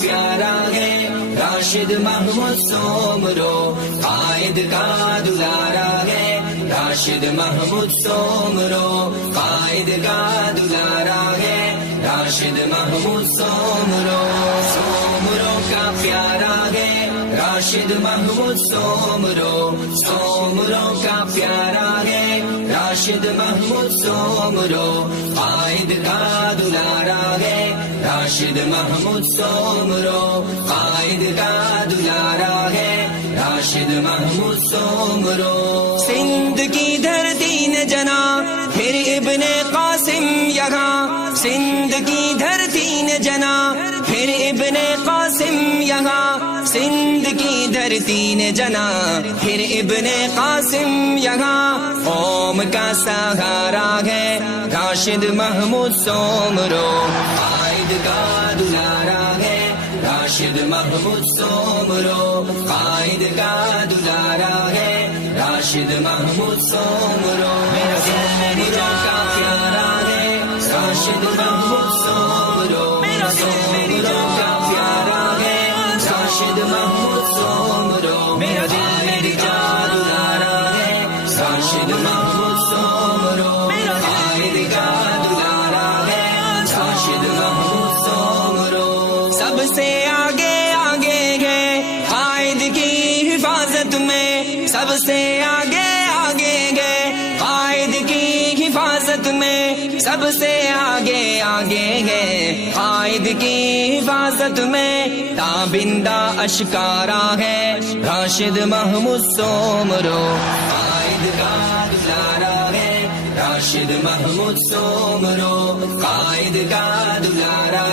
प्यारा है राशिद महमूद सोमरो कायद का दुलारा है राशिद महमूद सोमरो कायद का दुलारा है राशिद महमूद सोमरो सोमरो का प्यारा है राशिद महमूद सोमरो सोमरो का प्यारा ہے محمود سومرو، قائد کا دلارا ہے۔ راشد محمود سومرو، قائد کا دلارا ہے۔ راشد محمود سومرو۔ سندھ کی دھرتی نے جنا، پھر ابن قاسم یہاں۔ سندھ کی دھرتی نے جنا، پھر ابن قاسم یہاں۔ سندھ کی دھرتی نے جنا، پھر ابن قاسم یہاں۔ का सहारा है राशिद महमूद सोमरो कायद का दुलारा है राशिद महमूद सोमरो कायद का दुलारा है राशिद महमूद सोमरो मेरा सोमरो का प्यारा है राशिद महमूद सोमरो मेरा सोमरो का प्यारा है राशिद महमूद सोमरो मेरा दिल मेरी जान दुलारा है राशिद महमूद سب سے آگے آگے گئے، قائد کی حفاظت میں سب سے آگے آگے گئے۔ قائد کی حفاظت میں تابندہ اشکارا ہے۔ راشد محمود سومرو۔ قائد کا دلارا ہے۔ راشد محمود سومرو۔ قائد کا دلارا